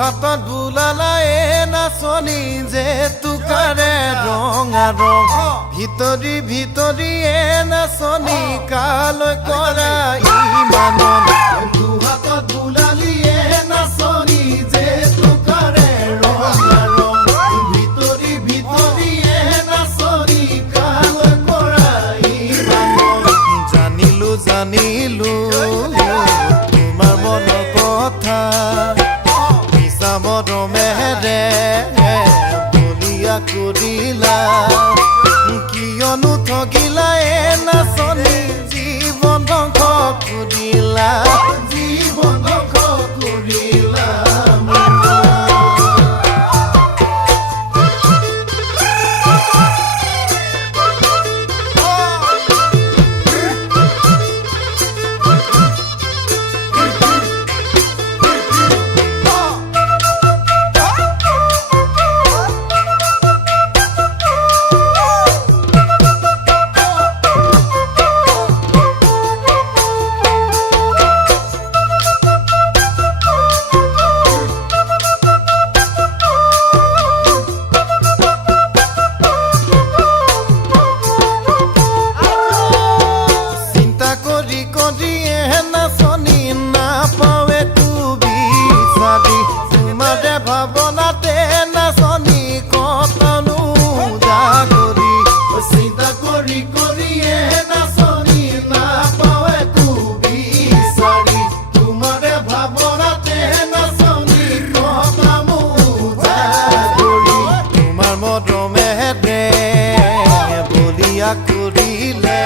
হাতত বুলালায়ে নাচনি যে তুকাৰে ৰঙা ৰং ভিতৰি ভিতৰিয়ে নাচনি কালৈ কৰা ইমানন হাতত বুলালিয়ে নাচনি যে তুকাৰে ৰঙা ৰং ভিতৰি ভিতৰিয়ে নাচনি কালৈ কৰা ইমানন জানিলো জানিলো তোমাৰ মনৰ কথা মৰমেৰে বলিয়া কৰিলা কিয়নো ঠগিলা নাচনি জীৱন ধ্বংস কৰিলা জীৱন ধ্বংস কৰিলা ভাবনাতে নাচনি কতনো জাগৰি চিন্তা কৰি কৰিয়ে নাচনি নাপাৱে তু বিচাৰি তোমাৰে ভাবনাতে নাচনি কতনো জাগৰি তোমাৰ মৰমেৰে বলিয়া কৰিলে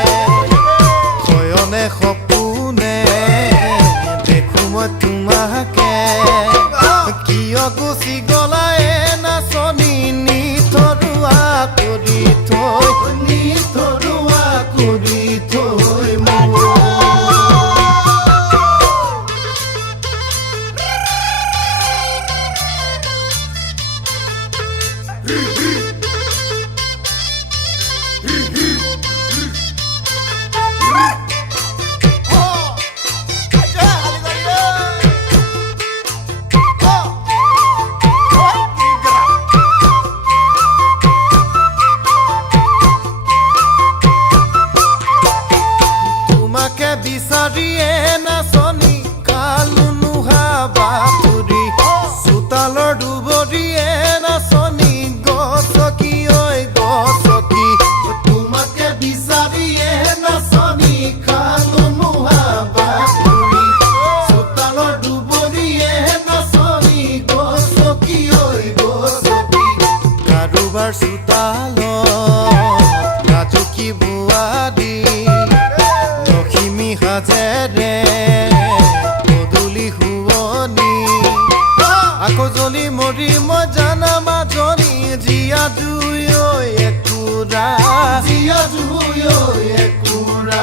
শয়নে সপোনে দেখো মই তোমাকে কিয় গুচি গলায়ে নাচনি নিথৰুৱা কৰি থৈ বিচাৰিয়ে নাচনি কালো নোহা বাতুৰি চোতালৰ দুবৰিয়ে নাচনি গছকি ঐ গছকি তোমাকে বিচাৰিয়ে নাচনি কালো নোহা বাতুৰি চোতালৰ দুবৰিয়ে নাচনি গছকি ঐ গছকি কাৰোবাৰ চোতালত ৰাজুকি বোৱাৰী হাজেৰে গধূলি শুৱনি আকৌ জ্বলি মৰি মই জানা মাজনী জীয়া জুই একুৰা জীয়া জুই একুৰা